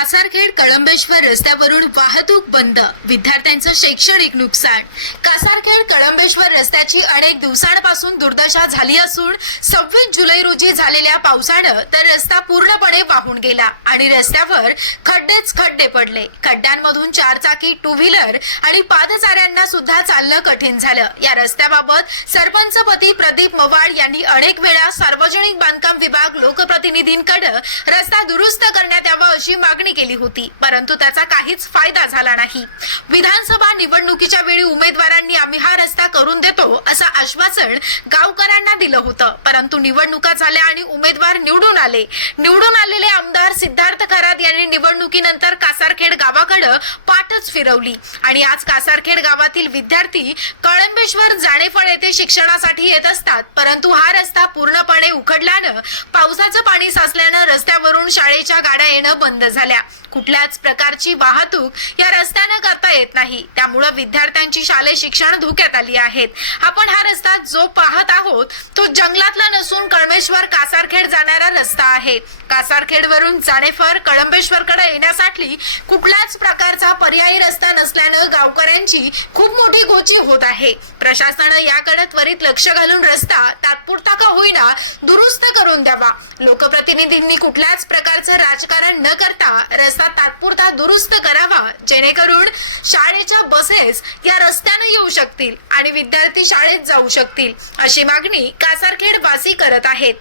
कासारखेड कळंबेश्वर रस्त्यावरून वाहतूक बंद. विद्यार्थ्यांचं शैक्षणिक नुकसान. कासारखेड कळंबेश्वर रस्त्याची अनेक दिवसांपासून दुर्दशा झाली असून सव्वीस जुलै रोजी झालेल्या पावसानं तर रस्ता पूर्णपणे वाहून गेला आणि रस्त्यावर खड्डेच खड्डे पडले. खड्ड्यांमधून चारचाकी टू व्हीलर आणि पादचाऱ्यांना सुद्धा चालणं कठीण झालं. या रस्त्याबाबत सरपंचपती प्रदीप मवाड यांनी अनेक वेळा सार्वजनिक बांधकाम विभाग लोकप्रतिनिधींकडे रस्ता दुरुस्त करण्यात यावा अशी मागणी केली होती परंतु त्याचा काहीच फायदा झाला नाही. विधानसभा निवडणुकीच्या वेळी उमेदवारांनी आम्ही हा रस्ता करून देतो असं आश्वासन गावकऱ्यांना दिलं होतं. परंतु निवडणुका झाल्या आणि उमेदवार निवडून आले. निवडून आलेले आमदार सिद्धार्थ खरात यांनी निवडणुकीनंतर कासारखेड गावाकडे पाठच फिरवली. आणि आज कासारखेड गावातील विद्यार्थी कळंबेश्वर जाणेफळ येथे शिक्षणासाठी येत असतात. परंतु हा रस्ता पूर्णपणे उखडल्यानं पावसाचं पाणी साचल्यानं रस्त्यावरून शाळेच्या गाड्या येणं बंद झाल्या. sea, कुठल्याच प्रकारची वाहतूक या रस्त्यानं करता येत नाही. त्यामुळं विद्यार्थ्यांची शालेय शिक्षण धोक्यात आली आहेत. आपण हा रस्ता जो पाहत आहोत तो जंगलातला नसून कळमेश्वर कासारखेड जाणारा रस्ता आहे. कासारखेड वरून जाणेफर कळंबेश्वरकडे येण्यासाठी कुठल्याच प्रकारचा पर्यायी रस्ता नसल्यानं गावकऱ्यांची खूप मोठी गोची होत आहे. प्रशासनानं याकडे त्वरित लक्ष घालून रस्ता तात्पुरता का होईना दुरुस्त करून द्यावा. लोकप्रतिनिधींनी कुठल्याच प्रकारचं राजकारण न करता रस्ता तात्पुरता दुरुस्त करावा जेणेकरून शाळेच्या बसेस या रस्त्याने येऊ शकतील आणि विद्यार्थी शाळेत जाऊ शकतील अशी मागणी कासारखेड वासी करत आहेत.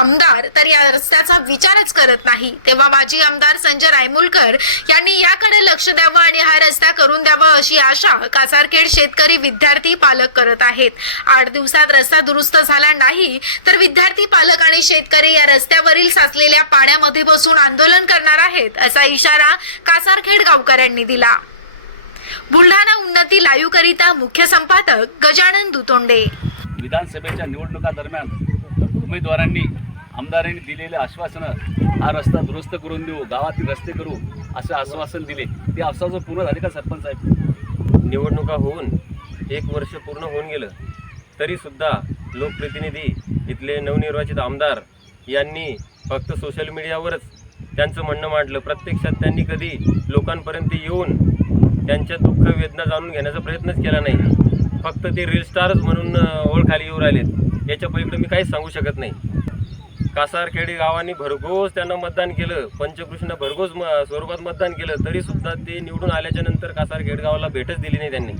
आमदार तर या रस्त्याचा विचारच करत नाही. तेव्हा माजी आमदार संजय रायमुलकर यांनी याकडे लक्ष द्यावं आणि हा रस्ता करून द्यावा अशी आशा कासारखेड शेतकरी विद्यार्थी पालक करत आहेत. आठ दिवसात रस्ता दुरुस्त झाला नाही तर विद्यार्थी पालक आणि शेतकरी या रस्त्यावरील साचलेल्या पाण्यामध्ये बसून आंदोलन करणार आहेत असा इशारा कासारखेड गावकऱ्यांनी दिला. बुलढाणा उन्नती लाईव्ह करिता मुख्य संपादक गजानन दुतोंडे. विधानसभेच्या निवडणुका दरम्यान उमेदवारांनी आमदारांनी दिलेले आश्वासनं हा रस्ता दुरुस्त करून देऊ गावातील रस्ते करू असं आश्वासन दिले. ते आश्वासन पूर्ण झाले का सरपंच साहेब? निवडणुका होऊन एक वर्ष पूर्ण होऊन गेलं तरीसुद्धा लोकप्रतिनिधी इथले नवनिर्वाचित आमदार यांनी फक्त सोशल मीडियावरच त्यांचं म्हणणं मांडलं. प्रत्यक्षात त्यांनी कधी लोकांपर्यंत येऊन त्यांच्या दुःख वेदना जाणून घेण्याचा प्रयत्नच केला नाही. फक्त ते रील स्टारच म्हणून ओळखाली येऊ राहिलेत. याच्या पलीकडे मी काहीच सांगू शकत नाही. कासारखेडी गावांनी भरघोस त्यांना मतदान केलं. पंचकृष्ण भरघोस म स्वरूपात मतदान केलं. तरीसुद्धा ते निवडून आल्याच्यानंतर कासारखेड गावाला भेटच दिली नाही त्यांनी.